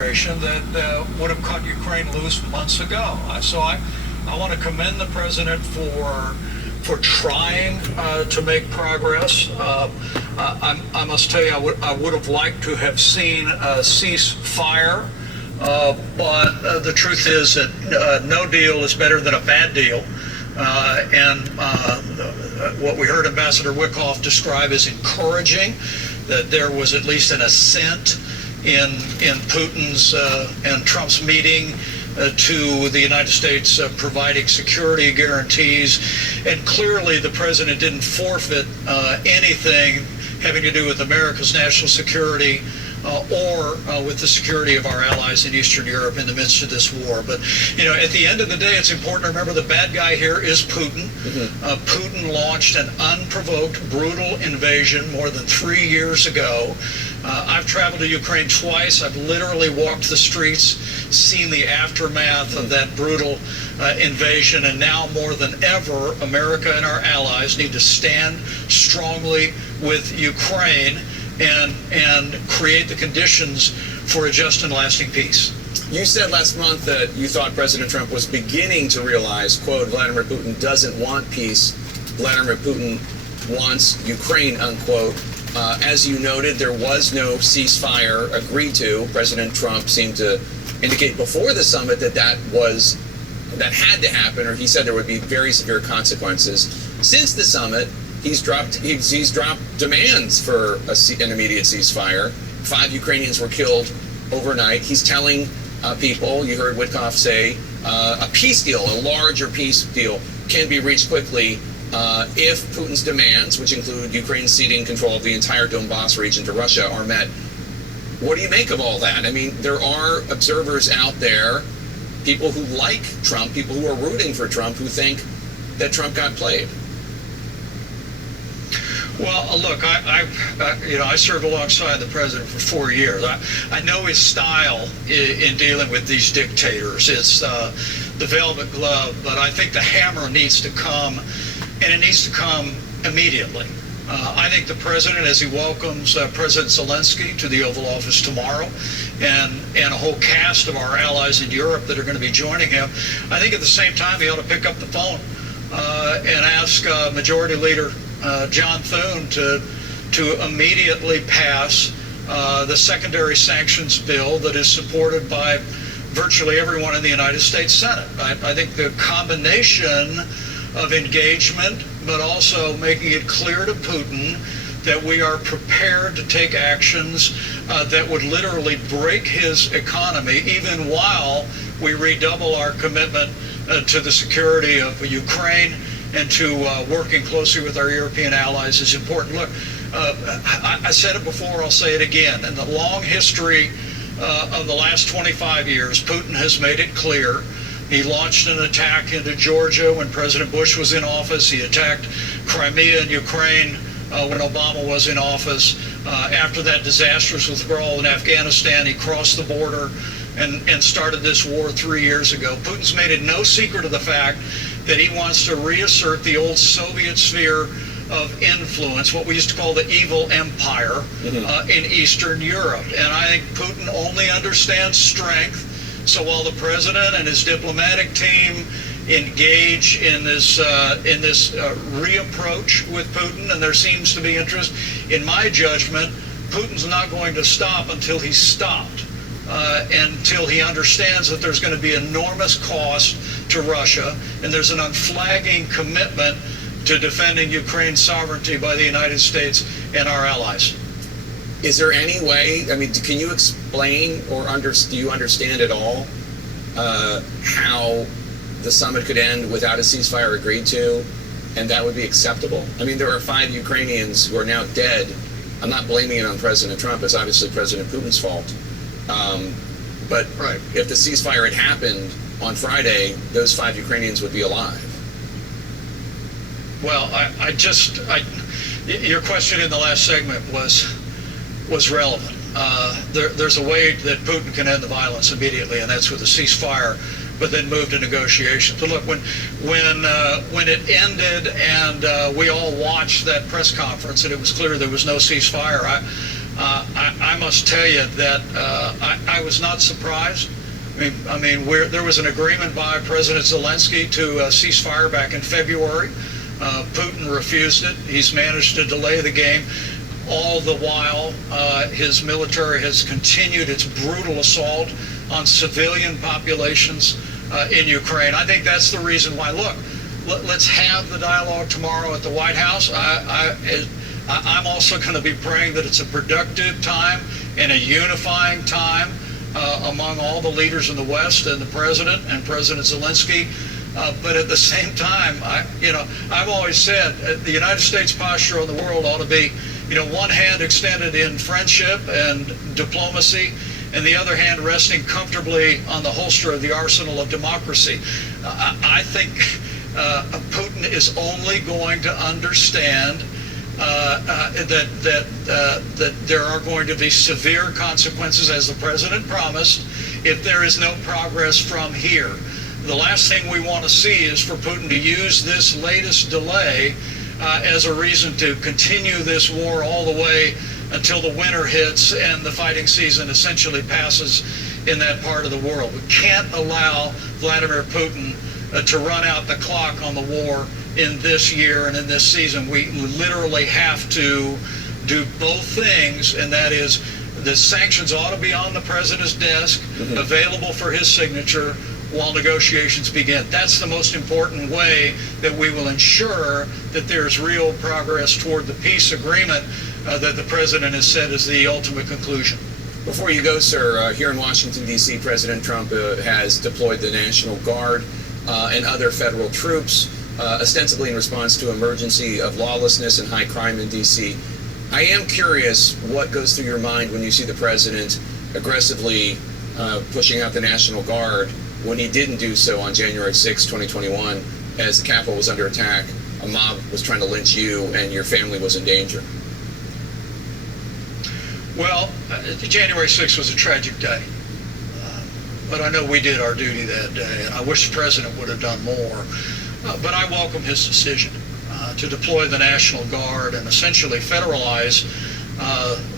that would have cut Ukraine loose months ago. So I want to commend the president for trying to make progress. I must tell you, I would have liked to have seen a ceasefire, but the truth is that no deal is better than a bad deal. And what we heard Ambassador Wickoff describe as encouraging, that there was at least an assent in Putin's and Trump's meeting to the United States providing security guarantees. And clearly the president didn't forfeit anything having to do with America's national security or with the security of our allies in Eastern Europe in the midst of this war. But, you know, at the end of the day, it's important to remember the bad guy here is Putin. Putin launched an unprovoked, brutal invasion more than 3 years ago. I've traveled to Ukraine twice. I've literally walked the streets, seen the aftermath of that brutal invasion, and now more than ever, America and our allies need to stand strongly with Ukraine and create the conditions for a just and lasting peace. You said last month that you thought President Trump was beginning to realize, quote, Vladimir Putin doesn't want peace. Vladimir Putin wants Ukraine, unquote. As you noted, there was no ceasefire agreed to. President Trump seemed to indicate before the summit that that had to happen, or he said there would be very severe consequences. Since the summit, he's dropped demands for an immediate ceasefire. 5 Ukrainians were killed overnight. He's telling people, you heard Witkoff say, a peace deal, a larger peace deal, can be reached quickly if Putin's demands, which include Ukraine ceding control of the entire Donbass region to Russia, are met. What do you make of all that? I mean, there are observers out there, people who like Trump, people who are rooting for Trump, who think that Trump got played. Well, look, I served alongside the president for 4 years. I know his style in dealing with these dictators. It's the velvet glove, but I think the hammer needs to come, and it needs to come immediately. I think the president, as he welcomes President Zelensky to the Oval Office tomorrow, and a whole cast of our allies in Europe that are going to be joining him, I think at the same time he ought to pick up the phone and ask Majority Leader John Thune to immediately pass the secondary sanctions bill that is supported by virtually everyone in the United States Senate. I think the combination of engagement, but also making it clear to Putin that we are prepared to take actions that would literally break his economy, even while we redouble our commitment to the security of Ukraine and to working closely with our European allies is important. Look, I said it before, I'll say it again. In the long history of the last 25 years, Putin has made it clear. He launched an attack into Georgia when President Bush was in office. He attacked Crimea and Ukraine when Obama was in office. After that disastrous withdrawal in Afghanistan, he crossed the border and started this war 3 years ago. Putin's made it no secret of the fact that he wants to reassert the old Soviet sphere of influence, what we used to call the evil empire in Eastern Europe. And I think Putin only understands strength. So while the president and his diplomatic team engage in this reapproach with Putin, and there seems to be interest, in my judgment, Putin's not going to stop until he's stopped. Until he understands that there's going to be enormous cost to Russia, and there's an unflagging commitment to defending Ukraine's sovereignty by the United States and our allies. Is there any way, I mean, can you explain or do you understand at all how the summit could end without a ceasefire agreed to, and that would be acceptable? I mean, there are 5 Ukrainians who are now dead. I'm not blaming it on President Trump. It's obviously President Putin's fault. But right. If the ceasefire had happened on Friday, those 5 Ukrainians would be alive. Well, your question in the last segment was relevant. There's a way that Putin can end the violence immediately, and that's with a ceasefire, but then move to negotiations. But look, when it ended and we all watched that press conference and it was clear there was no ceasefire, I must tell you that I was not surprised. There was an agreement by President Zelensky to cease fire back in February. Putin refused it. He's managed to delay the game. All the while, his military has continued its brutal assault on civilian populations in Ukraine. I think that's the reason why. Look, let's have the dialogue tomorrow at the White House. I'm also going to be praying that it's a productive time and a unifying time among all the leaders in the West and the President and President Zelensky. But at the same time, I've always said the United States posture on the world ought to be, one hand extended in friendship and diplomacy, and the other hand resting comfortably on the holster of the arsenal of democracy. I think Putin is only going to understand that there are going to be severe consequences, as the president promised, if there is no progress from here. The last thing we want to see is for Putin to use this latest delay as a reason to continue this war all the way until the winter hits and the fighting season essentially passes in that part of the world. We can't allow Vladimir Putin to run out the clock on the war in this year and in this season. We literally have to do both things, and that is the sanctions ought to be on the president's desk, available for his signature while negotiations begin. That's the most important way that we will ensure that there's real progress toward the peace agreement that the president has said is the ultimate conclusion. Before you go, sir, here in Washington, D.C., President Trump has deployed the National Guard and other federal troops, ostensibly in response to emergency of lawlessness and high crime in D.C. I am curious what goes through your mind when you see the president aggressively pushing out the National Guard when he didn't do so on January 6, 2021, as the Capitol was under attack, a mob was trying to lynch you, and your family was in danger. Well, January 6th was a tragic day, but I know we did our duty that day, and I wish the president would have done more. But I welcome his decision to deploy the National Guard and essentially federalize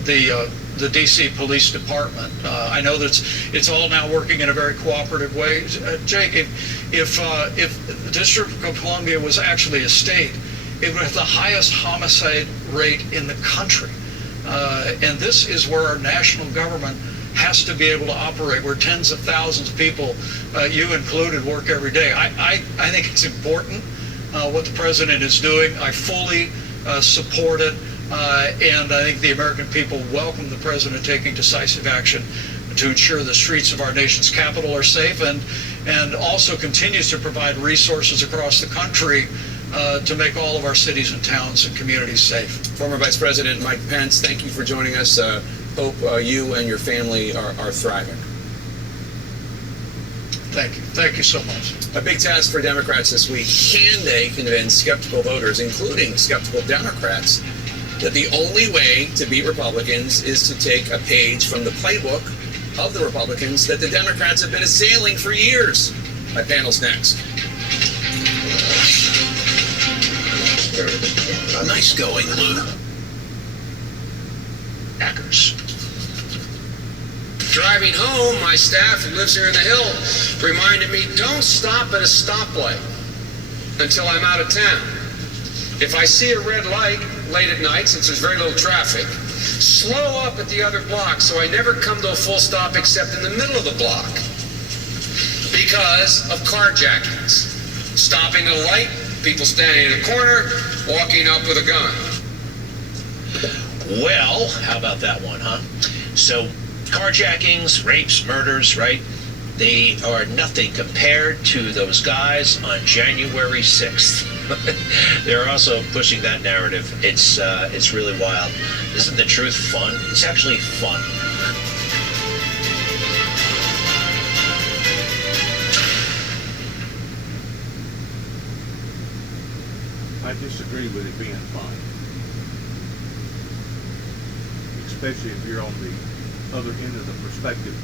the D.C. Police Department. I know that it's all now working in a very cooperative way. Jake, if the District of Columbia was actually a state, it would have the highest homicide rate in the country. And this is where our national government has to be able to operate, where tens of thousands of people, you included, work every day. I think it's important what the president is doing. I fully support it. And I think the American people welcome the president taking decisive action to ensure the streets of our nation's capital are safe, and also continues to provide resources across the country to make all of our cities and towns and communities safe. Former Vice President Mike Pence, thank you for joining us. Hope you and your family are thriving. Thank you. Thank you so much. A big task for Democrats this week. Can they convince skeptical voters, including skeptical Democrats, that the only way to beat Republicans is to take a page from the playbook of the Republicans that the Democrats have been assailing for years? My panel's next. Nice going, Lou. Hackers. Driving home, my staff who lives here in the hill reminded me, don't stop at a stoplight until I'm out of town. If I see a red light late at night, since there's very little traffic, slow up at the other block so I never come to a full stop except in the middle of the block because of carjackings. Stopping at a light, people standing in a corner, walking up with a gun. Well, how about that one, huh? So, carjackings, rapes, murders, right? They are nothing compared to those guys on January 6th. They're also pushing that narrative. It's really wild. Isn't the truth fun? It's actually fun. I disagree with it being fun. Especially if you're on the other end of the perspective,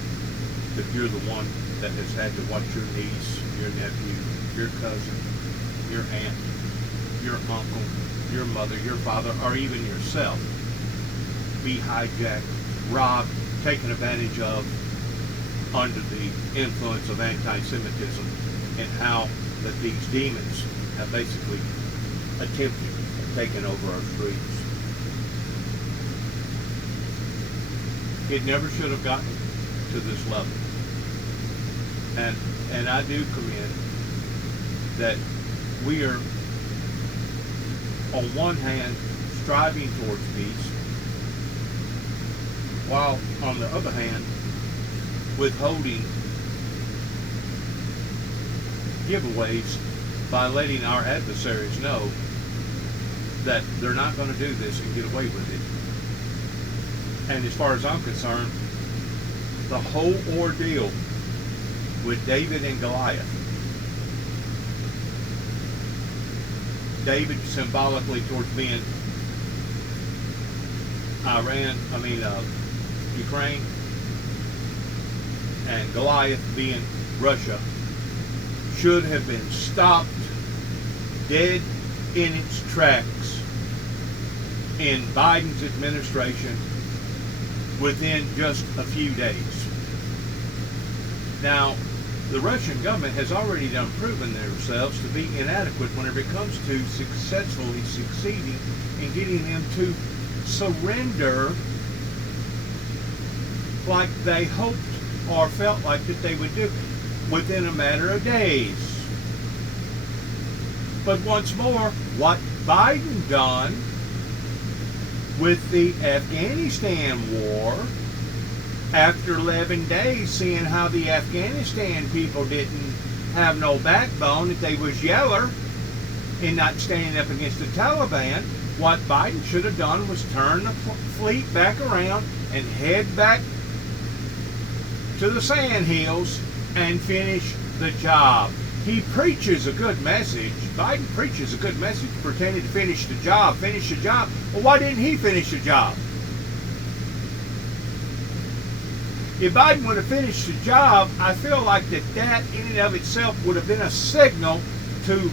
if you're the one that has had to watch your niece, your nephew, your cousin, your aunt, your uncle, your mother, your father, or even yourself be hijacked, robbed, taken advantage of under the influence of anti-Semitism, and how that these demons have basically attempted taking over our streets. It never should have gotten to this level. And I do commend that we are, on one hand, striving towards peace, while on the other hand, withholding giveaways by letting our adversaries know that they're not going to do this and get away with it. And as far as I'm concerned, the whole ordeal with David and Goliath, David symbolically towards being Ukraine, and Goliath being Russia, should have been stopped dead in its tracks in Biden's administration within just a few days. Now, the Russian government has already proven themselves to be inadequate whenever it comes to successfully succeeding in getting them to surrender like they hoped or felt like that they would do within a matter of days. But once more, what Biden done with the Afghanistan war, after 11 days, seeing how the Afghanistan people didn't have no backbone, that they was yeller in not standing up against the Taliban, what Biden should have done was turn the fleet back around and head back to the sandhills and finish the job. He preaches a good message. Biden preaches a good message pertaining to finish the job. Well, why didn't he finish the job? If Biden would have finished the job, I feel like that in and of itself would have been a signal to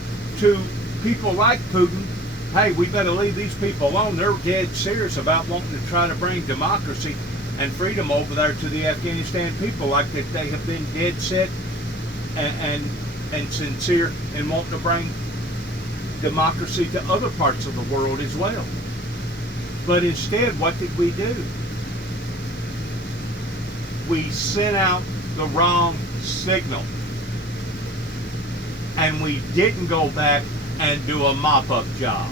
people like Putin, hey, we better leave these people alone. They're dead serious about wanting to try to bring democracy and freedom over there to the Afghanistan people, like that they have been dead set and sincere in wanting to bring democracy to other parts of the world as well. But instead, what did we do? We sent out the wrong signal. And we didn't go back and do a mop-up job.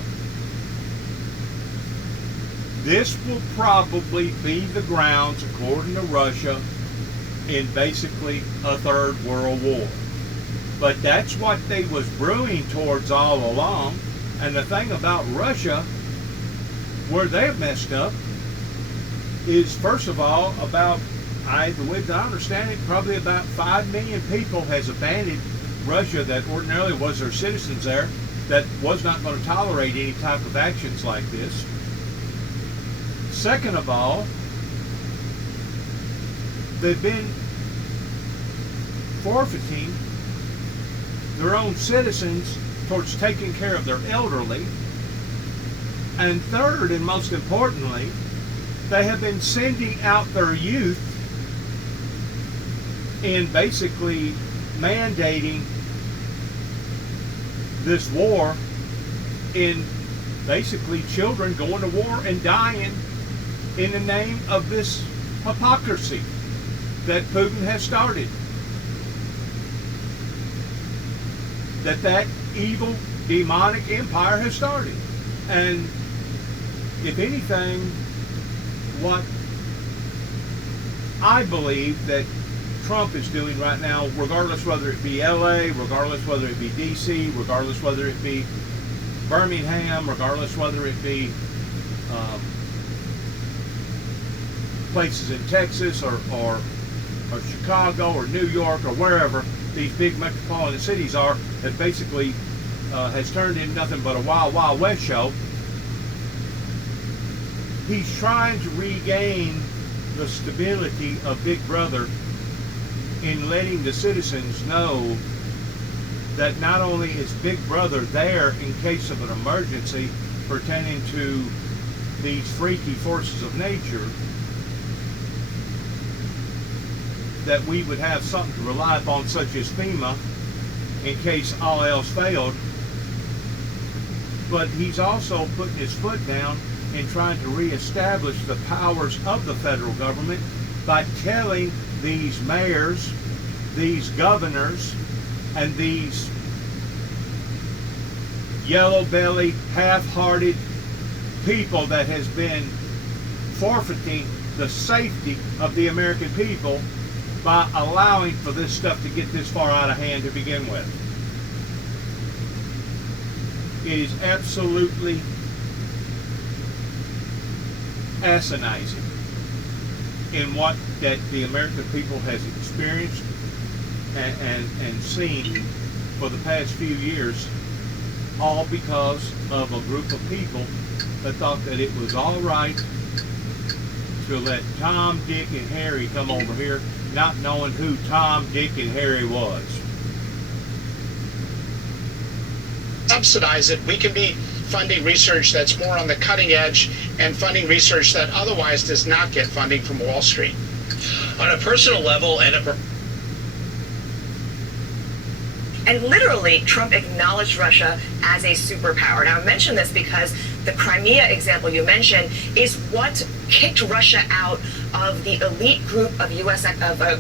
This will probably be the grounds, according to Russia, in basically a third world war. But that's what they was brewing towards all along. And the thing about Russia, where they've messed up, is first of all, the way I understand it, probably about 5 million people has abandoned Russia that ordinarily was their citizens there, that was not going to tolerate any type of actions like this. Second of all, they've been forfeiting their own citizens towards taking care of their elderly. And third, and most importantly, they have been sending out their youth in basically mandating this war, in basically children going to war and dying in the name of this hypocrisy that Putin has started. That evil, demonic empire has started. And if anything, what I believe that Trump is doing right now, regardless whether it be LA, regardless whether it be DC, regardless whether it be Birmingham, regardless whether it be places in Texas or Chicago or New York or wherever these big metropolitan cities are, that basically has turned into nothing but a wild, wild west show. He's trying to regain the stability of Big Brother in letting the citizens know that not only is Big Brother there in case of an emergency pertaining to these freaky forces of nature, that we would have something to rely upon, such as FEMA, in case all else failed. But he's also putting his foot down in trying to reestablish the powers of the federal government by telling these mayors, these governors, and these yellow-bellied, half-hearted people that has been forfeiting the safety of the American people by allowing for this stuff to get this far out of hand to begin with. It is absolutely asinizing in what that the American people has experienced and seen for the past few years, all because of a group of people that thought that it was all right to let Tom, Dick, and Harry come over here, not knowing who Tom, Dick, and Harry was. Subsidize it. We can be funding research that's more on the cutting edge and funding research that otherwise does not get funding from Wall Street. On a personal level And literally, Trump acknowledged Russia as a superpower. Now, I mention this because the Crimea example you mentioned is what kicked Russia out of the elite group of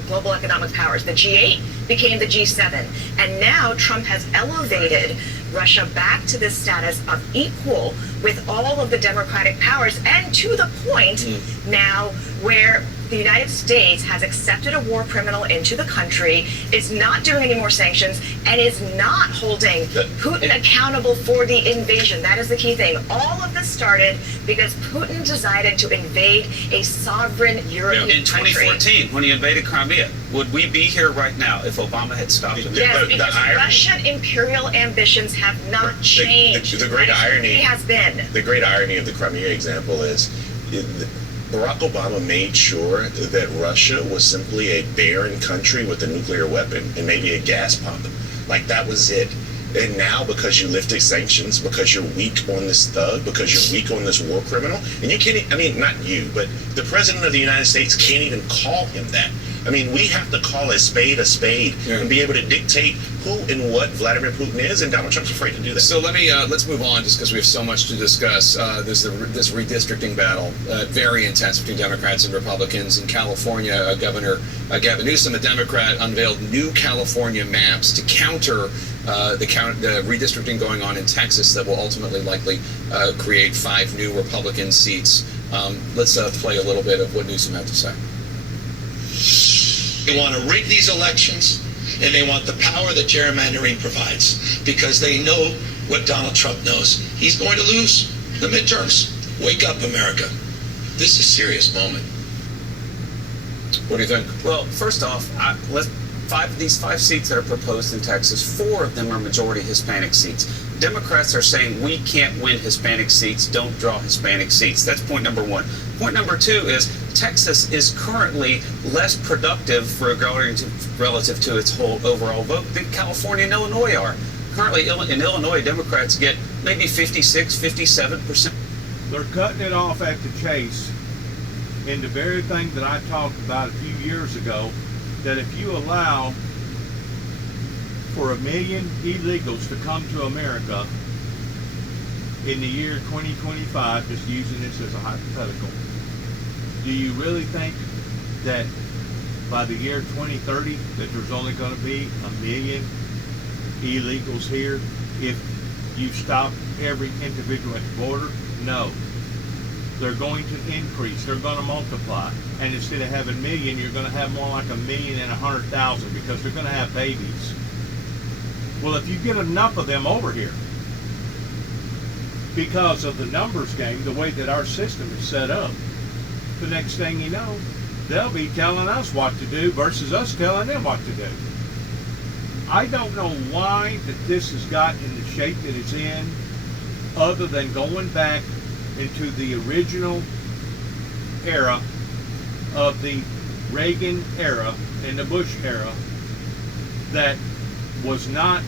global economic powers. The G8 became the G7. And now Trump has elevated Russia back to this status of equal with all of the democratic powers, and to the point now where the United States has accepted a war criminal into the country, is not doing any more sanctions, and is not holding Putin accountable for the invasion. That is the key thing. All of this started because Putin decided to invade a sovereign European in country. 2014, when he invaded Crimea, would we be here right now if Obama had stopped him? Yes, because Russian imperial ambitions have not changed. The great irony has been. The great irony of the Crimea example is Barack Obama made sure that Russia was simply a barren country with a nuclear weapon and maybe a gas pump. Like, that was it. And now, because you lifted sanctions, because you're weak on this thug, because you're weak on this war criminal, and you can't, I mean, not you, but the President of the United States can't even call him that. I mean, we have to call a spade and be able to dictate who and what Vladimir Putin is, and Donald Trump's afraid to do that. So let's move on, just because we have so much to discuss. There's this redistricting battle, very intense between Democrats and Republicans. In California, Governor Gavin Newsom, a Democrat, unveiled new California maps to counter the redistricting going on in Texas that will ultimately likely create 5 new Republican seats. Let's play a little bit of what Newsom had to say. They want to rig these elections, and they want the power that gerrymandering provides, because they know what Donald Trump knows. He's going to lose the midterms. Wake up, America. This is a serious moment. What do you think? Well, first off, these 5 seats that are proposed in Texas, 4 of them are majority Hispanic seats. Democrats are saying we can't win Hispanic seats, don't draw Hispanic seats. That's point number 1. Point number 2 is Texas is currently less productive relative to its whole overall vote than California and Illinois are. Currently, in Illinois, Democrats get maybe 56, 57%. They're cutting it off at the chase in the very thing that I talked about a few years ago, that if you allow for 1 million illegals to come to America in the year 2025, just using this as a hypothetical, do you really think that by the year 2030 that there's only going to be 1 million illegals here if you stop every individual at the border? No. They're going to increase. They're going to multiply. And instead of having 1 million, you're going to have more like 1,100,000, because they're going to have babies. Well, if you get enough of them over here, because of the numbers game, the way that our system is set up, the next thing you know, they'll be telling us what to do versus us telling them what to do. I don't know why that this has got in the shape that it's in, other than going back into the original era of the Reagan era and the Bush era, that was not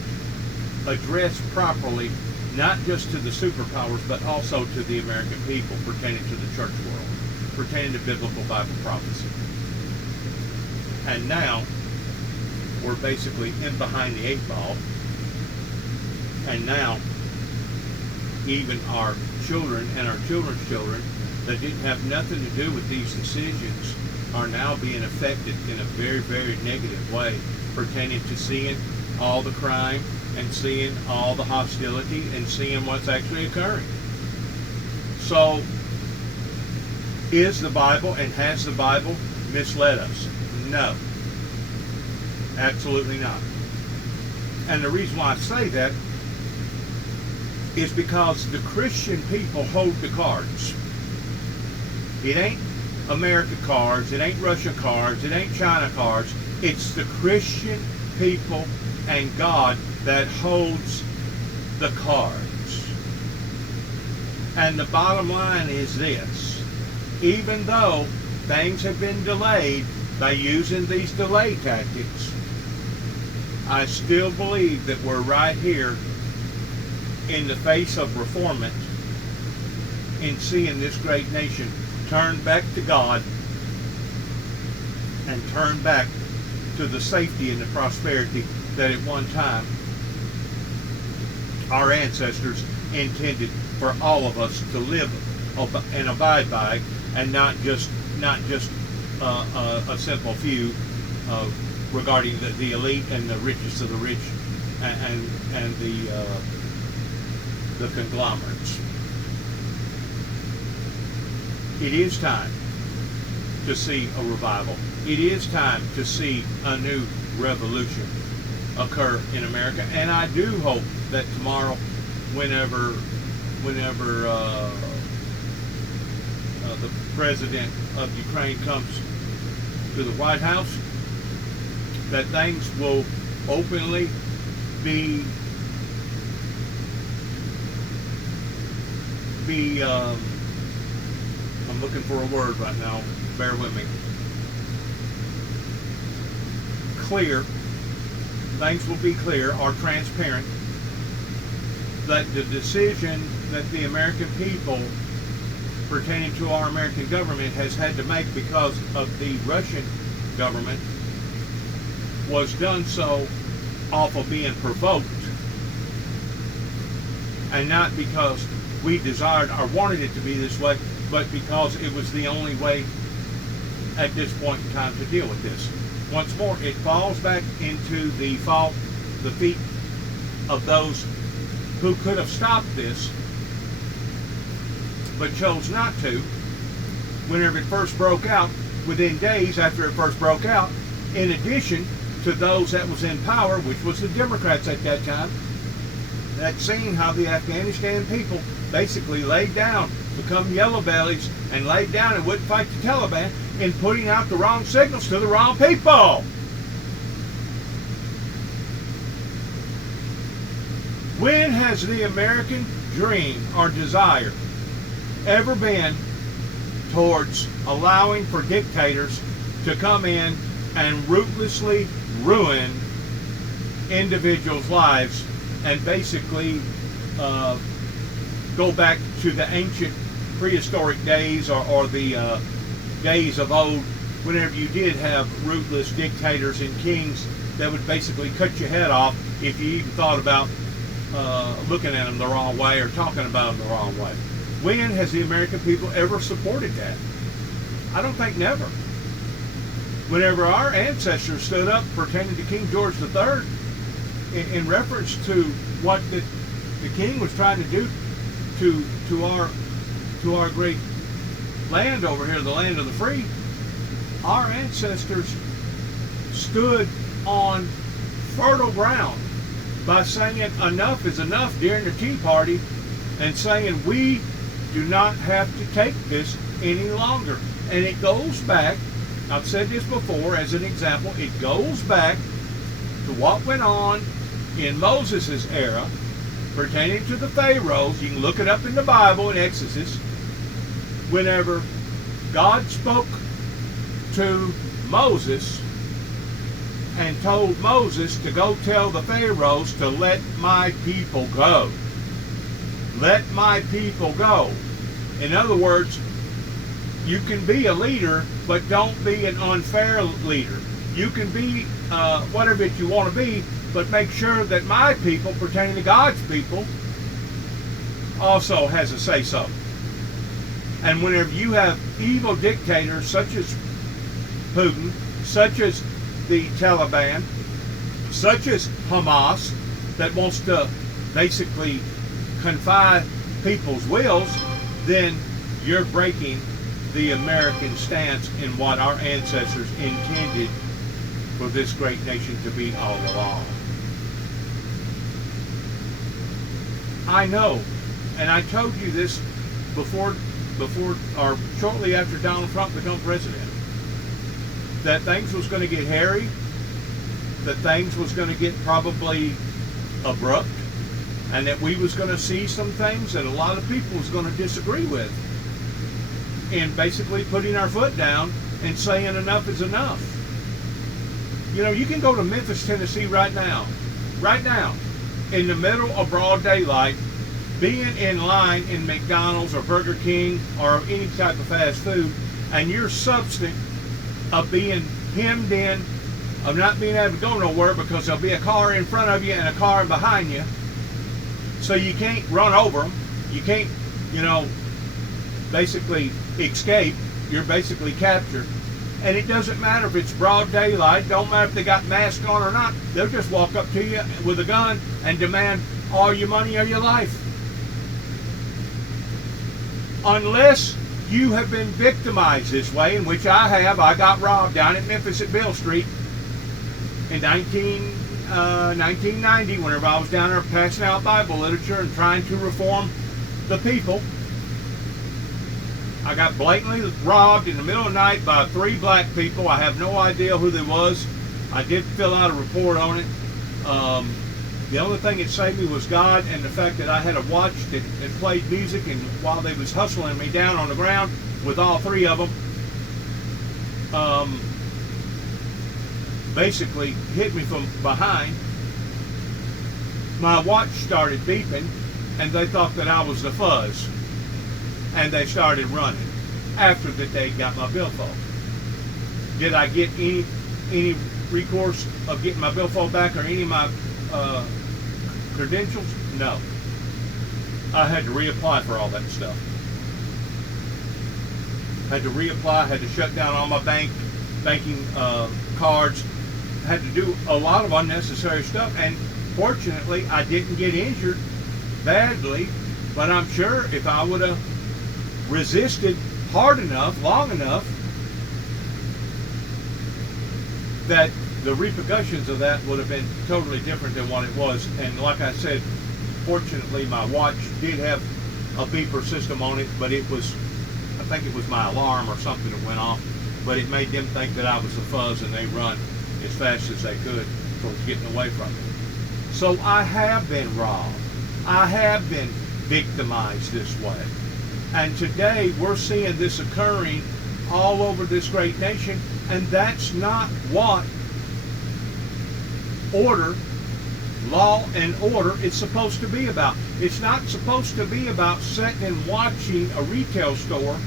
addressed properly not just to the superpowers, but also to the American people pertaining to the church world, pertaining to biblical Bible prophecy. And now, we're basically in behind the 8 ball. And now, even our children and our children's children that didn't have nothing to do with these decisions are now being affected in a very, very negative way pertaining to seeing all the crime and seeing all the hostility and seeing what's actually occurring. So, is the Bible and has the Bible misled us? No. Absolutely not. And the reason why I say that is because the Christian people hold the cards. It ain't America cards, it ain't Russia cards, it ain't China cards. It's the Christian people and God that holds the cards. And the bottom line is this: even though things have been delayed by using these delay tactics, I still believe that we're right here in the face of reformment in seeing this great nation turn back to God and turn back to the safety and the prosperity that at one time our ancestors intended for all of us to live and abide by, and not just a simple few regarding the elite and the richest of the rich and the conglomerates. It is time to see a revival. It is time to see a new revolution occur in America, and I do hope that tomorrow, whenever the president of Ukraine comes to the White House, that things will openly be I'm looking for a word right now, bear with me. Clear, things will be clear or transparent, that the decision that the American people pertaining to our American government has had to make because of the Russian government was done so off of being provoked, and not because we desired or wanted it to be this way, but because it was the only way at this point in time to deal with this. Once more, it falls back into the feet of those who could have stopped this, but chose not to. Whenever it first broke out, within days after it first broke out, in addition to those that was in power, which was the Democrats at that time, that seen how the Afghanistan people basically laid down, become yellow bellies, and laid down and wouldn't fight the Taliban in putting out the wrong signals to the wrong people. When has the American dream or desire ever been towards allowing for dictators to come in and ruthlessly ruin individuals' lives and basically go back to the ancient prehistoric days or the days of old, whenever you did have ruthless dictators and kings that would basically cut your head off if you even thought about looking at them the wrong way or talking about them the wrong way. When has the American people ever supported that? I don't think never. Whenever our ancestors stood up pertaining to King George III in reference to what the king was trying to do to our great land over here, the land of the free, our ancestors stood on fertile ground by saying enough is enough during the Tea Party and saying we do not have to take this any longer. And it goes back, I've said this before as an example, it goes back to what went on in Moses' era pertaining to the Pharaohs. You can look it up in the Bible in Exodus. Whenever God spoke to Moses and told Moses to go tell the Pharaohs to let my people go. let my people go. In other words, you can be a leader, but don't be an unfair leader. You can be whatever you want to be, but make sure that my people, pertaining to God's people, also has a say-so. And whenever you have evil dictators such as Putin, such as the Taliban, such as Hamas, that wants to basically confine people's wills, then you're breaking the American stance in what our ancestors intended for this great nation to be all along. I know, and I told you this before or shortly after Donald Trump became president, that things was going to get hairy, that things was going to get probably abrupt, and that we was going to see some things that a lot of people was going to disagree with, and basically putting our foot down and saying enough is enough. You know, you can go to Memphis, Tennessee right now, in the middle of broad daylight, being in line in McDonald's or Burger King or any type of fast food, and your substance of being hemmed in, of not being able to go nowhere because there'll be a car in front of you and a car behind you, so you can't run over them, you can't, basically escape, you're basically captured. And it doesn't matter if it's broad daylight, don't matter if they got masks on or not, they'll just walk up to you with a gun and demand all your money or your life. Unless you have been victimized this way, in which I have. I got robbed down in Memphis at Bill Street in 1990, whenever I was down there passing out Bible literature and trying to reform the people. I got blatantly robbed in the middle of the night by 3 black people. I have no idea who they was. I did fill out a report on it. The only thing that saved me was God and the fact that I had a watch that played music, and while they was hustling me down on the ground with all 3 of them, basically hit me from behind. My watch started beeping, and they thought that I was the fuzz, and they started running after that they got my billfold. Did I get any recourse of getting my billfold back or any of my credentials? No. I had to reapply for all that stuff. Had to reapply, had to shut down all my banking cards, had to do a lot of unnecessary stuff, and fortunately I didn't get injured badly, but I'm sure if I would have resisted hard enough, long enough, that the repercussions of that would have been totally different than what it was. And like I said, fortunately my watch did have a beeper system on it, but it was, I think it was my alarm or something that went off, but it made them think that I was the fuzz, and they run as fast as they could towards getting away from it. So I have been robbed. I have been victimized this way. And today we're seeing this occurring all over this great nation, and that's not what law and order is supposed to be about. It's not supposed to be about sitting and watching a retail store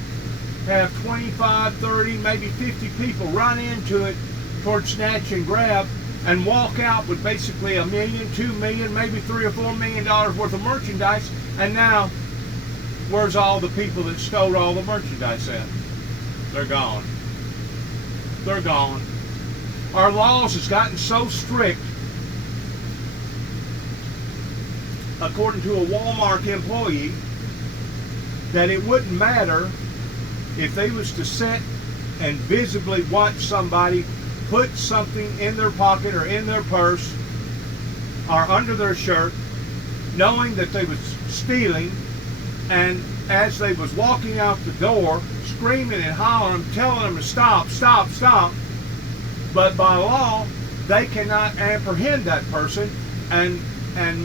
have 25, 30, maybe 50 people run into it towards snatch and grab and walk out with basically $1 million, $2 million, maybe $3 or $4 million worth of merchandise, and now where's all the people that stole all the merchandise at? They're gone. They're gone. Our laws has gotten so strict, according to a Walmart employee, that it wouldn't matter if they was to sit and visibly watch somebody put something in their pocket or in their purse or under their shirt, knowing that they was stealing, and as they was walking out the door, screaming and hollering, telling them to stop, stop, stop. But by law, they cannot apprehend that person and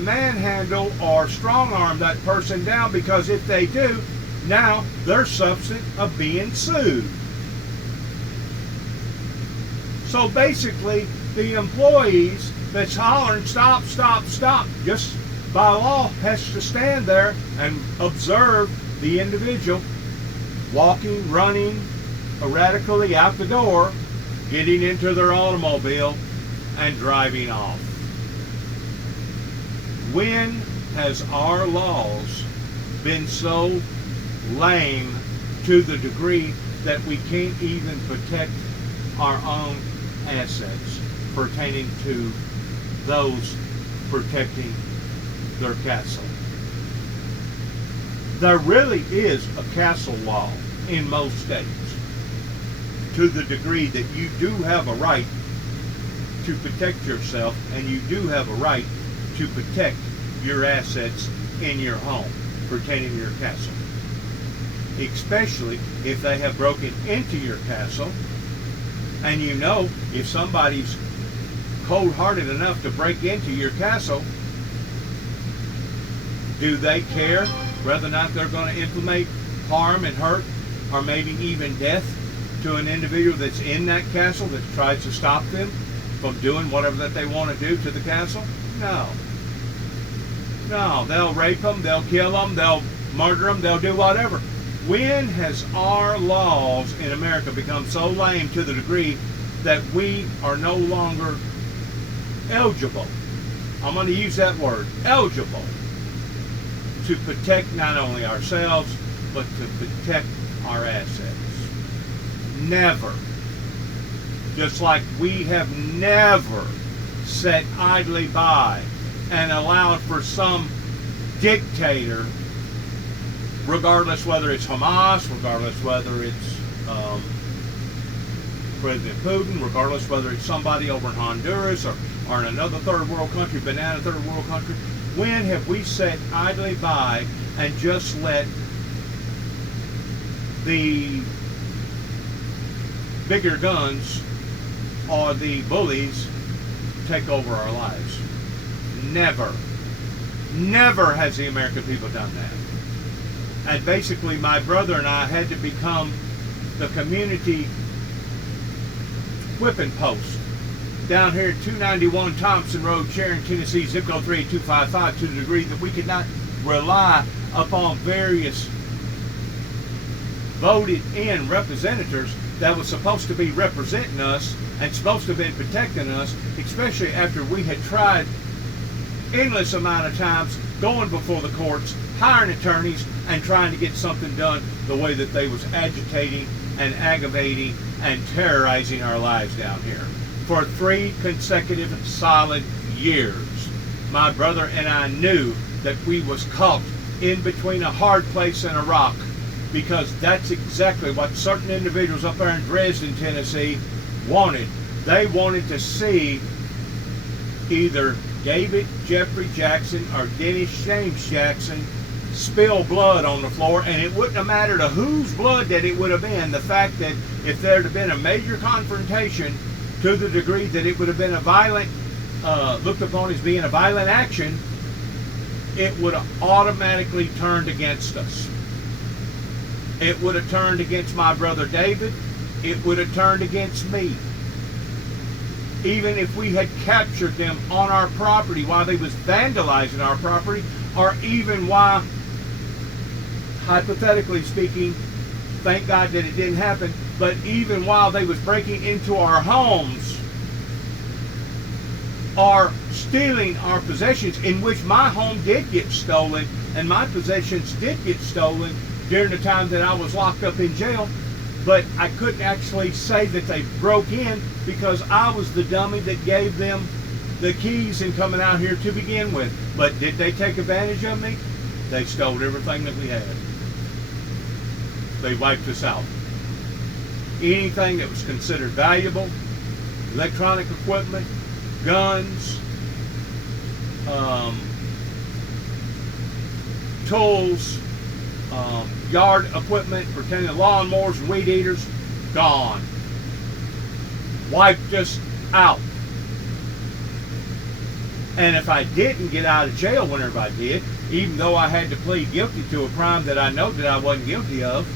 manhandle or strong arm that person down, because if they do, now they're subject of being sued. So basically, the employees that's hollering, stop, stop, stop, just by law, has to stand there and observe the individual walking, running erratically out the door, getting into their automobile, and driving off. When has our laws been so lame to the degree that we can't even protect our own assets pertaining to those protecting their castle? There really is a castle law in most states, to the degree that you do have a right to protect yourself, and you do have a right to protect your assets in your home pertaining to your castle. Especially if they have broken into your castle, and you know if somebody's cold-hearted enough to break into your castle, do they care whether or not they're going to implement harm and hurt, or maybe even death, to an individual that's in that castle that tries to stop them from doing whatever that they want to do to the castle? No. No, they'll rape them, they'll kill them, they'll murder them, they'll do whatever. When has our laws in America become so lame to the degree that we are no longer eligible, I'm going to use that word, eligible, to protect not only ourselves, but to protect our assets? Never. Just like we have never sat idly by and allowed for some dictator, regardless whether it's Hamas, regardless whether it's President Putin, regardless whether it's somebody over in Honduras or in another third world country, banana third world country. When have we sat idly by and just let the bigger guns or the bullies take over our lives? Never. Never has the American people done that. And basically my brother and I had to become the community whipping post down here at 291 Thompson Road, Sharon, Tennessee, zip code 38255, to the degree that we could not rely upon various voted in representatives that was supposed to be representing us and supposed to have been protecting us, especially after we had tried endless amount of times going before the courts, hiring attorneys, and trying to get something done the way that they was agitating and aggravating and terrorizing our lives down here. For 3 consecutive solid years, my brother and I knew that we was caught in between a hard place and a rock, because that's exactly what certain individuals up there in Dresden, Tennessee wanted. They wanted to see either David Jeffrey Jackson or Dennis James Jackson spill blood on the floor, and it wouldn't have mattered to whose blood that it would have been. The fact that if there had been a major confrontation to the degree that it would have been a violent, looked upon as being a violent action, it would have automatically turned against us. It would have turned against my brother David. It would have turned against me. Even if we had captured them on our property while they was vandalizing our property, or even while, hypothetically speaking, thank God that it didn't happen, but even while they was breaking into our homes or stealing our possessions, in which my home did get stolen and my possessions did get stolen during the time that I was locked up in jail, but I couldn't actually say that they broke in because I was the dummy that gave them the keys and coming out here to begin with. But did they take advantage of me? They stole everything that we had. They wiped us out. Anything that was considered valuable, electronic equipment, guns, tools, yard equipment pertaining to lawnmowers and weed eaters, gone. Wiped us out. And if I didn't get out of jail whenever I did, even though I had to plead guilty to a crime that I know that I wasn't guilty of,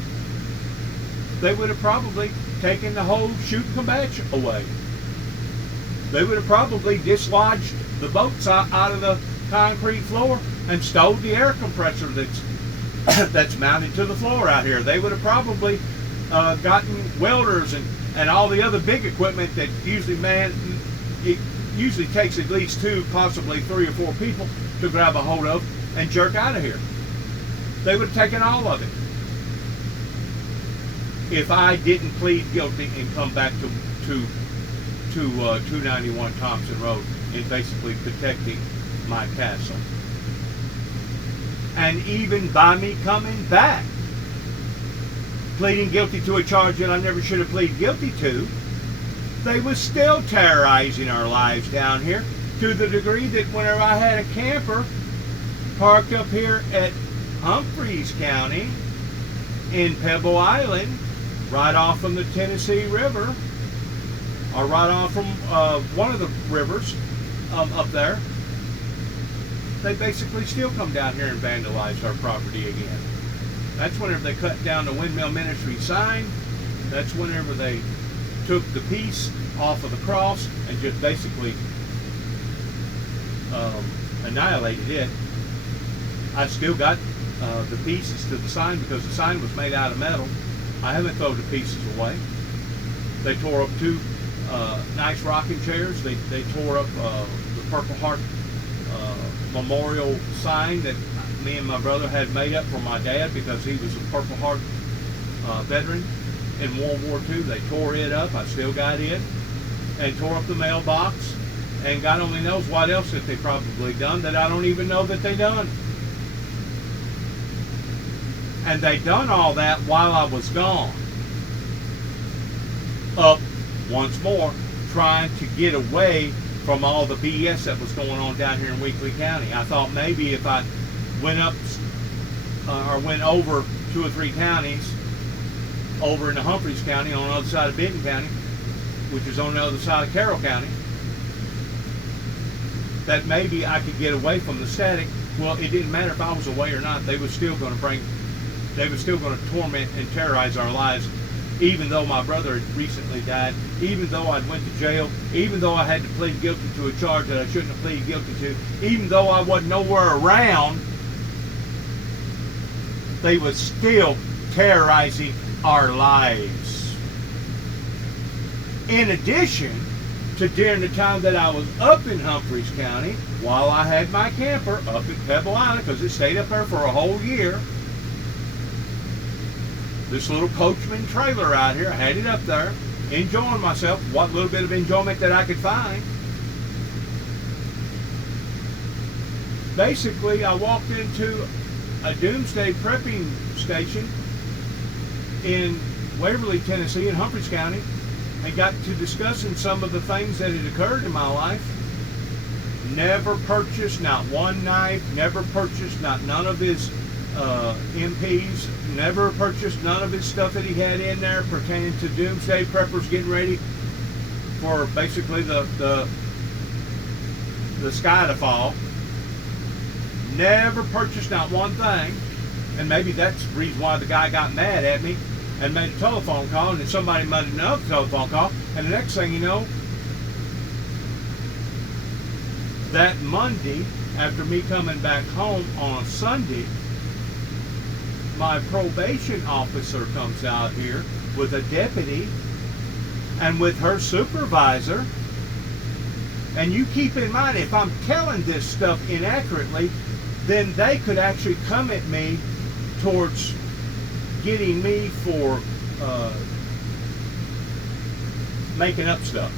they would have probably taken the whole shooting combatch away. They would have probably dislodged the boats out of the concrete floor and stowed the air compressor that's mounted to the floor out here. They would have probably gotten welders and all the other big equipment that it usually takes at least 2, possibly 3 or 4 people to grab a hold of and jerk out of here. They would have taken all of it if I didn't plead guilty and come back to 291 Thompson Road and basically protecting my castle. And even by me coming back, pleading guilty to a charge that I never should have pleaded guilty to, they was still terrorizing our lives down here, to the degree that whenever I had a camper parked up here at Humphreys County in Pebble Island, right off from the Tennessee River, or right off from one of the rivers up there, they basically still come down here and vandalize our property again. That's whenever they cut down the Windmill Ministry sign. That's whenever they took the piece off of the cross and just basically annihilated it. I still got the pieces to the sign because the sign was made out of metal. I haven't thrown the pieces away. They tore up 2 nice rocking chairs. They tore up the Purple Heart memorial sign that me and my brother had made up for my dad because he was a Purple Heart veteran in World War II. They tore it up. I still got it. And tore up the mailbox. And God only knows what else that they probably done that I don't even know that they done. And they done all that while I was gone. Up once more, trying to get away from all the BS that was going on down here in Weakley County. I thought maybe if I went up or went over 2 or 3 counties, over in the Humphreys County on the other side of Benton County, which is on the other side of Carroll County, that maybe I could get away from the static. Well, it didn't matter if I was away or not. They were still going to torment and terrorize our lives, even though my brother had recently died, even though I went to jail, even though I had to plead guilty to a charge that I shouldn't have pleaded guilty to, even though I wasn't nowhere around, they were still terrorizing our lives. In addition to during the time that I was up in Humphreys County, while I had my camper up at Pebble Island, because it stayed up there for a whole year, this little coachman trailer out here, I had it up there, enjoying myself, what little bit of enjoyment that I could find. Basically, I walked into a doomsday prepping station in Waverly, Tennessee, in Humphreys County, and got to discussing some of the things that had occurred in my life. Never purchased not one knife, never purchased not none of his MPs, never purchased none of his stuff that he had in there pertaining to doomsday preppers getting ready for basically the sky to fall. Never purchased not one thing, and maybe that's the reason why the guy got mad at me and made a telephone call, and then somebody made another telephone call, and the next thing you know, that Monday, after me coming back home on a Sunday, my probation officer comes out here with a deputy and with her supervisor. And you keep in mind, if I'm telling this stuff inaccurately, then they could actually come at me towards getting me for making up stuff.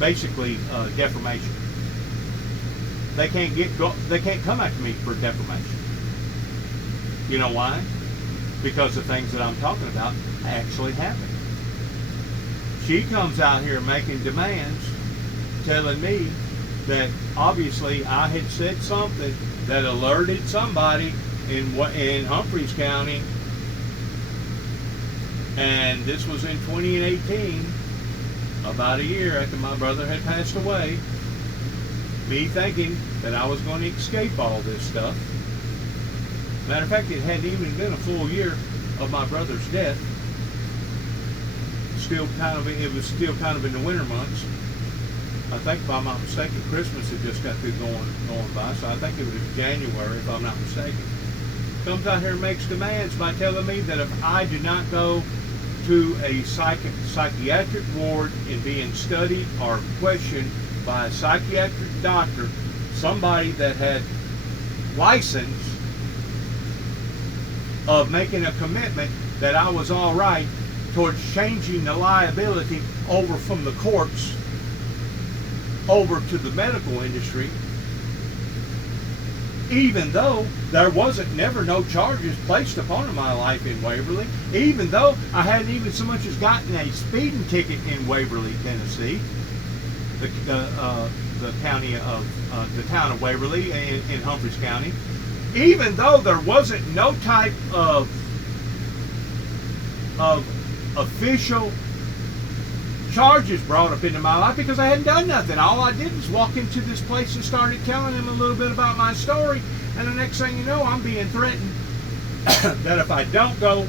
Basically, defamation. They can't come after me for defamation. You know why? Because the things that I'm talking about actually happened. She comes out here making demands, telling me that obviously I had said something that alerted somebody in Humphreys County, and this was in 2018, about a year after my brother had passed away, me thinking that I was going to escape all this stuff. Matter of fact, it hadn't even been a full year of my brother's death. It was still kind of in the winter months. I think, if I'm not mistaken, Christmas had just got through going by, so I think it was January, if I'm not mistaken. Comes out here and makes demands by telling me that if I do not go to a psychiatric ward and being studied or questioned by a psychiatric doctor, somebody that had license of making a commitment that I was all right towards changing the liability over from the courts over to the medical industry, even though there wasn't never no charges placed upon my life in Waverly, even though I hadn't even so much as gotten a speeding ticket in Waverly, Tennessee, the county of the town of Waverly in Humphreys County, even though there wasn't no type of official charges brought up into my life, because I hadn't done nothing. All I did was walk into this place and started telling them a little bit about my story, and the next thing you know, I'm being threatened that if I don't go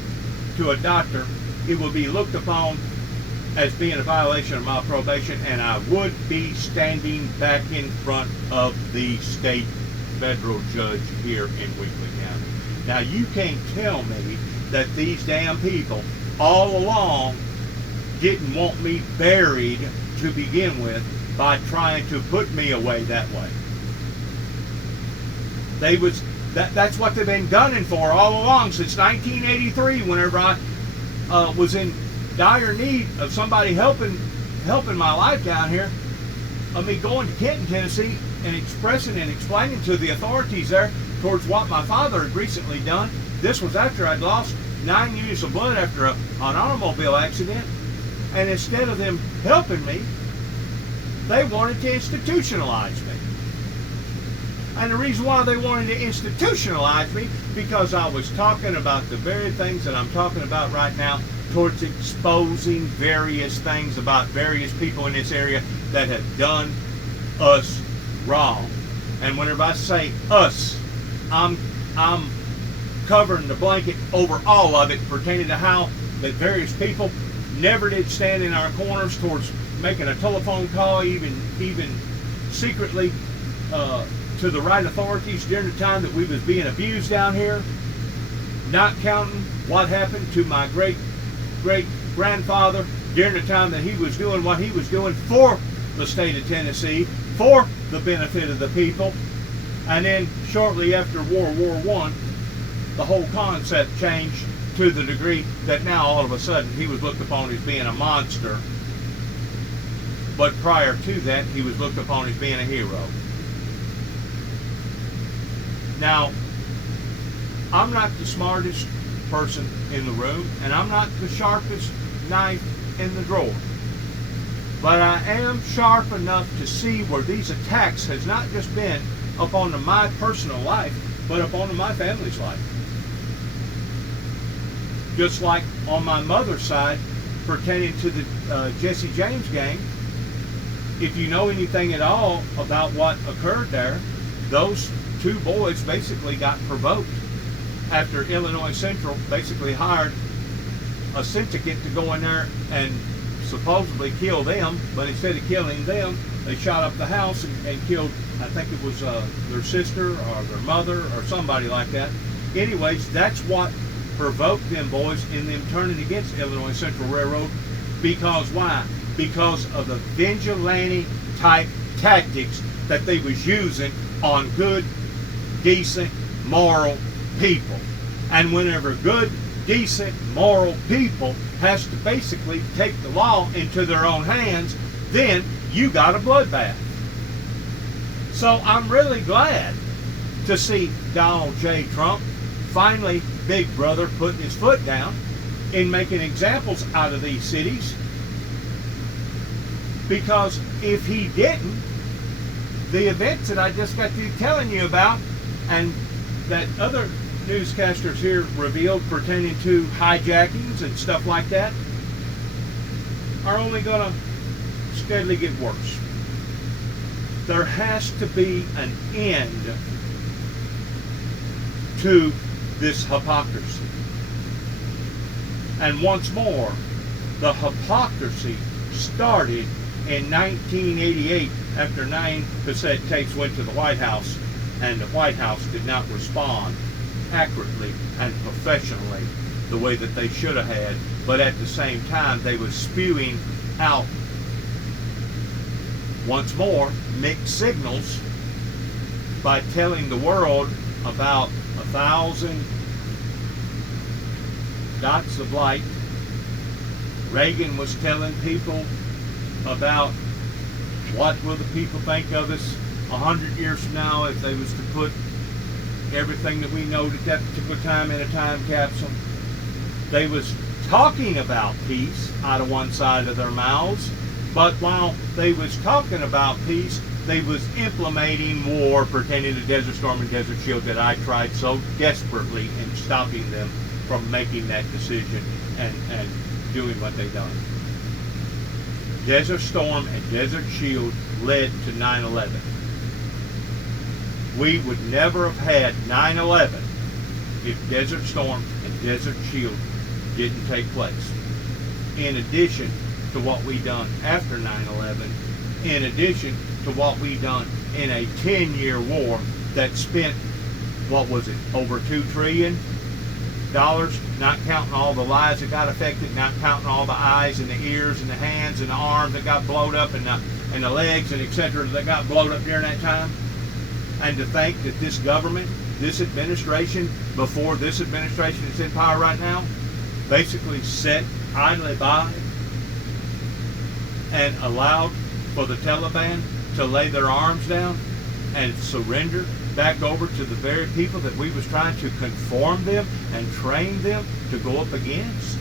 to a doctor, it will be looked upon as being a violation of my probation, and I would be standing back in front of the state federal judge here in Weakley County. Now, you can't tell me that these damn people all along didn't want me buried to begin with by trying to put me away that way. That's what they've been gunning for all along since 1983, whenever I was in dire need of somebody helping my life down here, of me going to Kenton, Tennessee, and expressing and explaining to the authorities there towards what my father had recently done. This was after I'd lost 9 units of blood after an automobile accident. And instead of them helping me, they wanted to institutionalize me. And the reason why they wanted to institutionalize me, because I was talking about the very things that I'm talking about right now, towards exposing various things about various people in this area that have done us wrong. And whenever I say us, I'm covering the blanket over all of it, pertaining to how that various people never did stand in our corners towards making a telephone call, even secretly, to the right authorities during the time that we was being abused down here. Not counting what happened to my great grandfather during the time that he was doing what he was doing for the state of Tennessee, for the benefit of the people. And then shortly after World War I, the whole concept changed to the degree that now all of a sudden he was looked upon as being a monster. But prior to that, he was looked upon as being a hero. Now, I'm not the smartest person in the room, and I'm not the sharpest knife in the drawer. But I am sharp enough to see where these attacks has not just been upon my personal life, but upon my family's life. Just like on my mother's side, pertaining to the Jesse James gang, if you know anything at all about what occurred there, those two boys basically got provoked after Illinois Central basically hired a syndicate to go in there and supposedly kill them, but instead of killing them, they shot up the house and killed, I think it was their sister or their mother or somebody like that. Anyways, that's what provoked them boys in them turning against Illinois Central Railroad. Because why? Because of the vigilante type tactics that they was using on good, decent, moral people. And whenever good, decent, moral people has to basically take the law into their own hands, then you got a bloodbath. So I'm really glad to see Donald J. Trump finally, Big Brother, putting his foot down in making examples out of these cities. Because if he didn't, the events that I just got through telling you about, and that other newscasters here revealed pertaining to hijackings and stuff like that, are only going to steadily get worse. There has to be an end to this hypocrisy. And once more, the hypocrisy started in 1988, after 9 cassette tapes went to the White House, and the White House did not respond accurately and professionally the way that they should have had, but at the same time they were spewing out once more mixed signals by telling the world about 1,000 dots of light. Reagan was telling people about what will the people think of us 100 years from now if they was to put everything that we know at that particular time in a time capsule. They was talking about peace out of one side of their mouths, but while they was talking about peace, they was implementing war, pretending to Desert Storm and Desert Shield that I tried so desperately in stopping them from making that decision and doing what they done. Desert Storm and Desert Shield led to 9/11. We would never have had 9/11 if Desert Storm and Desert Shield didn't take place. In addition to what we done after 9/11, in addition to what we done in a 10-year war that spent, what was it, over $2 trillion, not counting all the lives that got affected, not counting all the eyes and the ears and the hands and the arms that got blowed up and the legs and etc. that got blowed up during that time. And to think that this government, this administration, before this administration is in power right now, basically sat idly by and allowed for the Taliban to lay their arms down and surrender back over to the very people that we was trying to conform them and train them to go up against.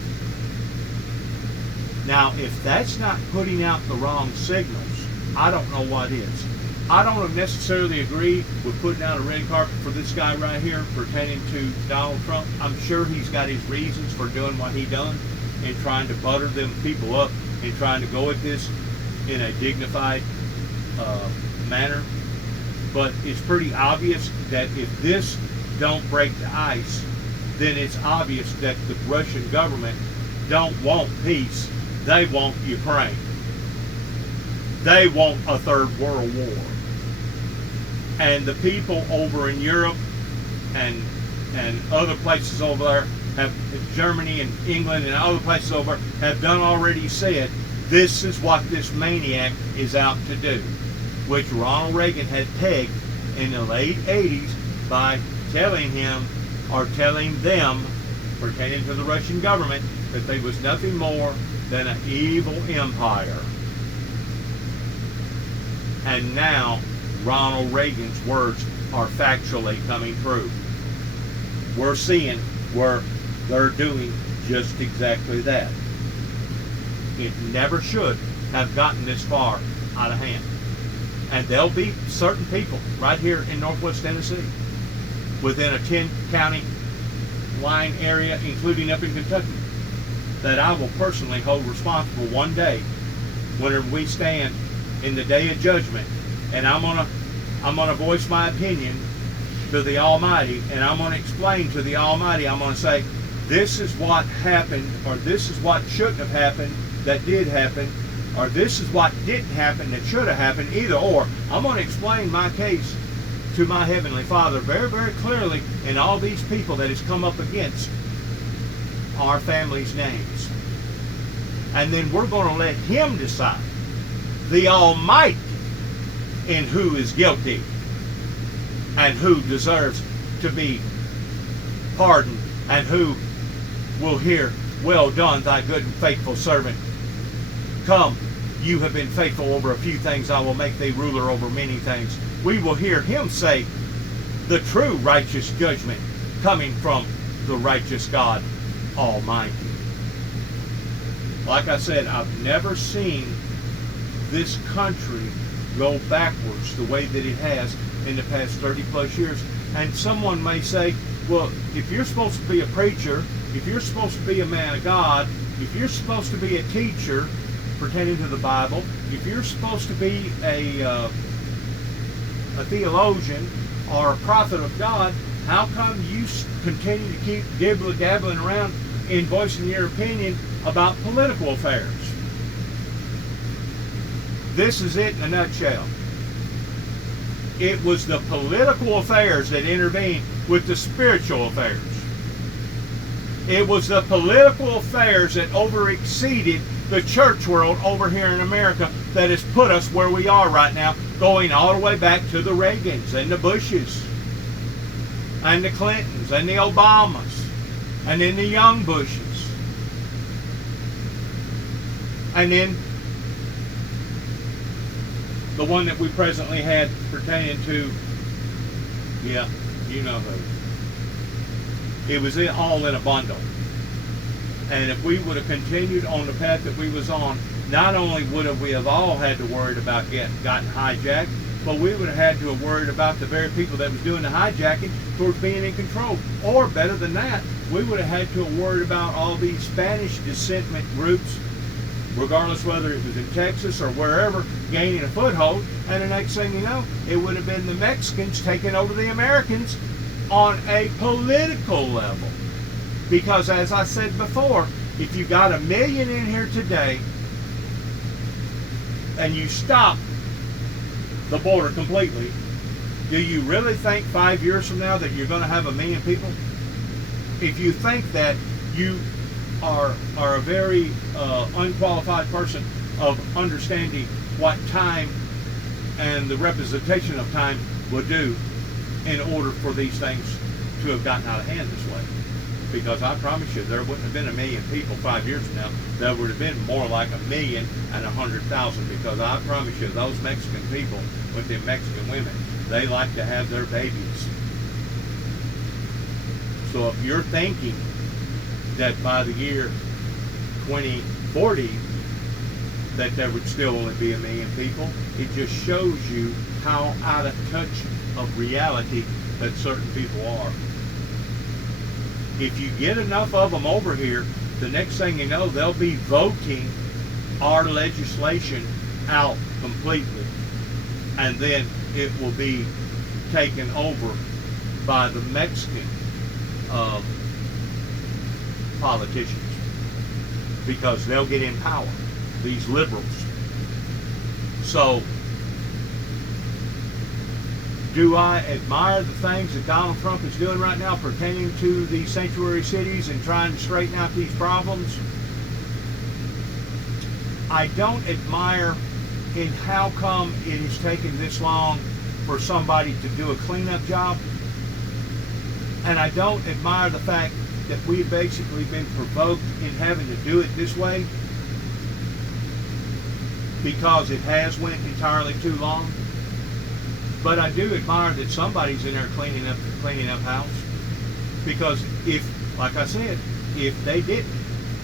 Now, if that's not putting out the wrong signals, I don't know what is. I don't necessarily agree with putting out a red carpet for this guy right here pertaining to Donald Trump. I'm sure he's got his reasons for doing what he done and trying to butter them people up and trying to go at this in a dignified manner. But it's pretty obvious that if this don't break the ice, then it's obvious that the Russian government don't want peace. They want Ukraine. They want a third world war. And the people over in Europe and other places over there, have Germany and England and other places over, have done already said, this is what this maniac is out to do, which Ronald Reagan had pegged in the late 80s by telling him, or telling them, pertaining to the Russian government, that they was nothing more than an evil empire. And now Ronald Reagan's words are factually coming true. We're seeing where they're doing just exactly that. It never should have gotten this far out of hand. And there'll be certain people right here in Northwest Tennessee, within a 10-county line area, including up in Kentucky, that I will personally hold responsible one day whenever we stand in the day of judgment, and I'm gonna voice my opinion to the Almighty, and I'm gonna explain to the Almighty, I'm gonna say, this is what happened, or this is what shouldn't have happened that did happen, or this is what didn't happen that should have happened, either or. I'm going to explain my case to my Heavenly Father very, very clearly, and all these people that has come up against our family's names. And then we're going to let Him decide, the Almighty, in who is guilty and who deserves to be pardoned and who will hear, well done, thy good and faithful servant. Come, you have been faithful over a few things, I will make thee ruler over many things. We will hear Him say the true righteous judgment coming from the righteous God Almighty. Like I said, I've never seen this country go backwards the way that it has in the past 30 plus years. And someone may say, well, if you're supposed to be a preacher, if you're supposed to be a man of God, if you're supposed to be a teacher pertaining to the Bible, if you're supposed to be a theologian or a prophet of God, how come you continue to keep dibbling-dabbling around in voicing your opinion about political affairs? this is it in a nutshell. It was the political affairs that intervened with the spiritual affairs. It was the political affairs that overexceeded the church world over here in America that has put us where we are right now, going all the way back to the Reagans and the Bushes and the Clintons and the Obamas and then the young Bushes. And then the one that we presently had pertaining to, yeah, you know who. It was all in a bundle. And if we would have continued on the path that we was on, not only would we have all had to worry about gotten hijacked, but we would have had to have worried about the very people that was doing the hijacking towards being in control. Or better than that, we would have had to have worried about all these Spanish descendant groups, regardless whether it was in Texas or wherever, gaining a foothold. And the next thing you know, it would have been the Mexicans taking over the Americans on a political level. Because as I said before, if you got 1 million in here today and you stop the border completely, do you really think 5 years from now that you're going to have 1 million people? If you think that, you are a very unqualified person of understanding what time and the representation of time would do in order for these things to have gotten out of hand this way. Because I promise you, there wouldn't have been 1 million people 5 years from now. There would have been more like 1,100,000. Because I promise you, those Mexican people with the Mexican women, they like to have their babies. So if you're thinking that by the year 2040 that there would still only be 1 million people, it just shows you how out of touch of reality that certain people are. If you get enough of them over here, the next thing you know, they'll be voting our legislation out completely. And then it will be taken over by the Mexican politicians. Because they'll get in power, these liberals. So, do I admire the things that Donald Trump is doing right now pertaining to these sanctuary cities and trying to straighten out these problems? I don't admire in how come it has taken this long for somebody to do a cleanup job. And I don't admire the fact that we've basically been provoked in having to do it this way because it has went entirely too long. But I do admire that somebody's in there cleaning up house. Because if, like I said, if they didn't,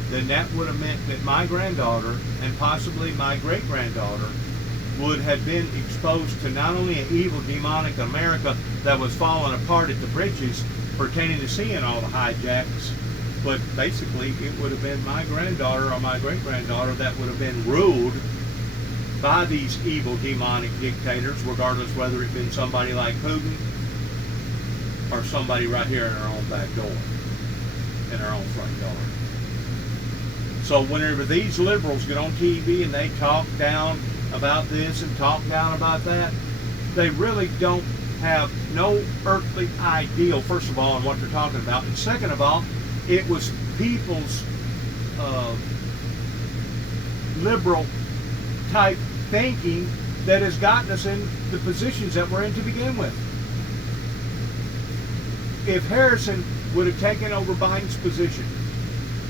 then that would have meant that my granddaughter and possibly my great-granddaughter would have been exposed to not only an evil, demonic America that was falling apart at the bridges pertaining to seeing all the hijacks, but basically it would have been my granddaughter or my great-granddaughter that would have been ruled by these evil, demonic dictators, regardless whether it been somebody like Putin or somebody right here in our own back door, in our own front yard. So whenever these liberals get on TV and they talk down about this and talk down about that, they really don't have no earthly ideal, first of all, on what they're talking about. And second of all, it was people's liberal type thinking that has gotten us in the positions that we're in to begin with. If Harrison would have taken over Biden's position,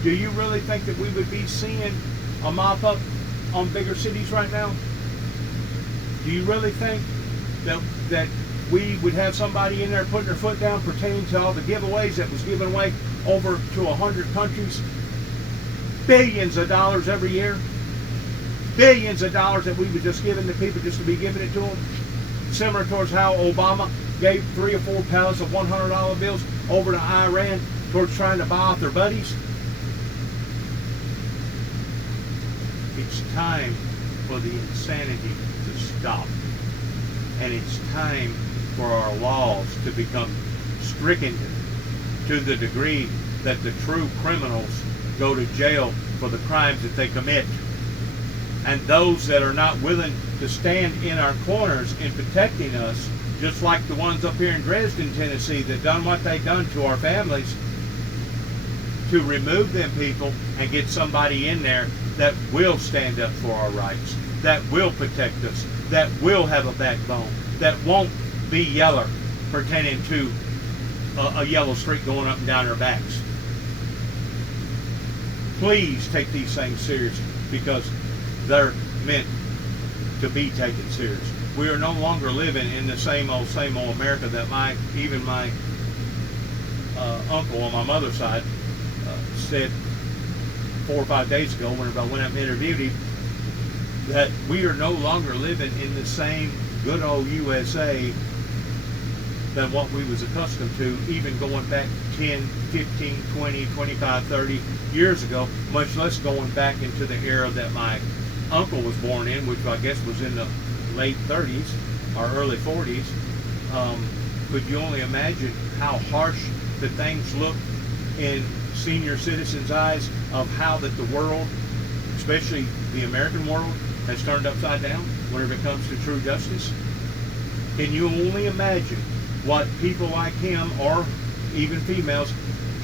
do you really think that we would be seeing a mop-up on bigger cities right now? Do you really think that we would have somebody in there putting their foot down pertaining to all the giveaways that was given away over to 100 countries? Billions of dollars every year. Billions of dollars that we were just giving to people just to be giving it to them. Similar towards how Obama gave 3 or 4 pallets of $100 bills over to Iran towards trying to buy off their buddies. It's time for the insanity to stop. And it's time for our laws to become stricken to the degree that the true criminals go to jail for the crimes that they commit. And those that are not willing to stand in our corners in protecting us, just like the ones up here in Dresden, Tennessee, that done what they done to our families, to remove them people and get somebody in there that will stand up for our rights, that will protect us, that will have a backbone, that won't be yeller pertaining to a yellow streak going up and down our backs. Please take these things seriously, because they're meant to be taken serious. We are no longer living in the same old America that my uncle on my mother's side said 4 or 5 days ago whenever I went up and interviewed him, that we are no longer living in the same good old USA than what we was accustomed to, even going back 10, 15, 20, 25, 30 years ago, much less going back into the era that my uncle was born in, which I guess was in the late 30s or early 40s. Could you only imagine how harsh the things look in senior citizens' eyes of how that the world, especially the American world, has turned upside down whenever it comes to true justice? Can you only imagine what people like him, or even females,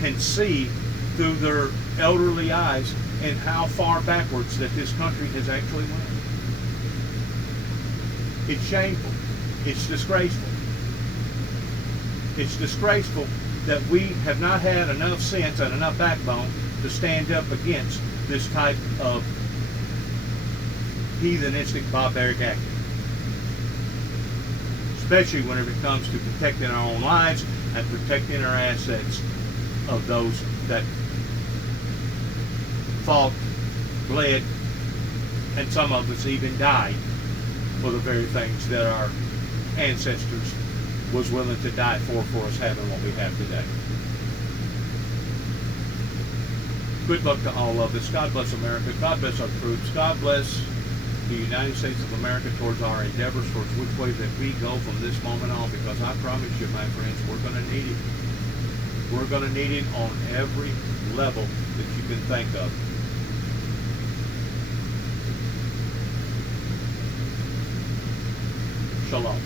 can see through their elderly eyes, and how far backwards that this country has actually went? It's shameful. It's disgraceful. It's disgraceful that we have not had enough sense and enough backbone to stand up against this type of heathenistic, barbaric act. Especially whenever it comes to protecting our own lives and protecting our assets of those that fought, bled, and some of us even died for the very things that our ancestors was willing to die for us having what we have today. Good luck to all of us. God bless America. God bless our troops. God bless the United States of America towards our endeavors, towards which way that we go from this moment on, because I promise you, my friends, we're going to need it. We're going to need it on every level that you can think of. Shalom.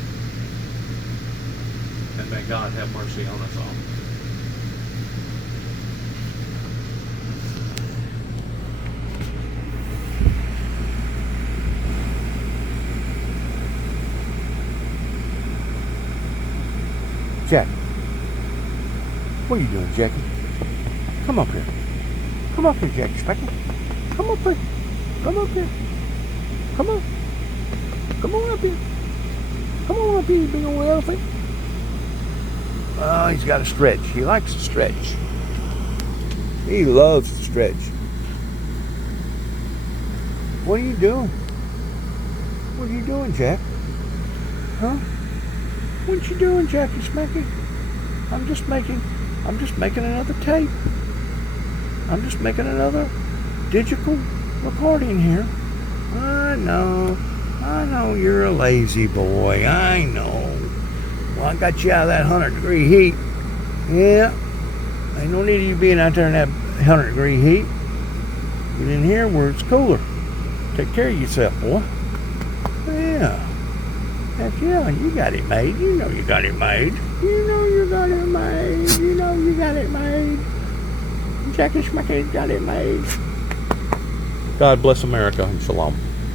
And may God have mercy on us all. Jack, what are you doing, Jackie? Come up here. Come up here, Jackie Specky. Come up here. Come up here. Come on. Come on up here. Come on up here, you big old elephant. Oh, he's got to stretch. He likes to stretch. He loves to stretch. What are you doing? What are you doing, Jack? Huh? What you doing, Jackie Smacky? I'm just making another tape. I'm just making another digital recording here. I know you're a lazy boy. I know. Well, I got you out of that 100-degree heat. Yeah. Ain't no need of you being out there in that 100-degree heat. Get in here where it's cooler. Take care of yourself, boy. Yeah. Heck yeah, you got it made. You know you got it made. You know you got it made. You know you got it made. Jackie Schmacky got it made. God bless America and shalom.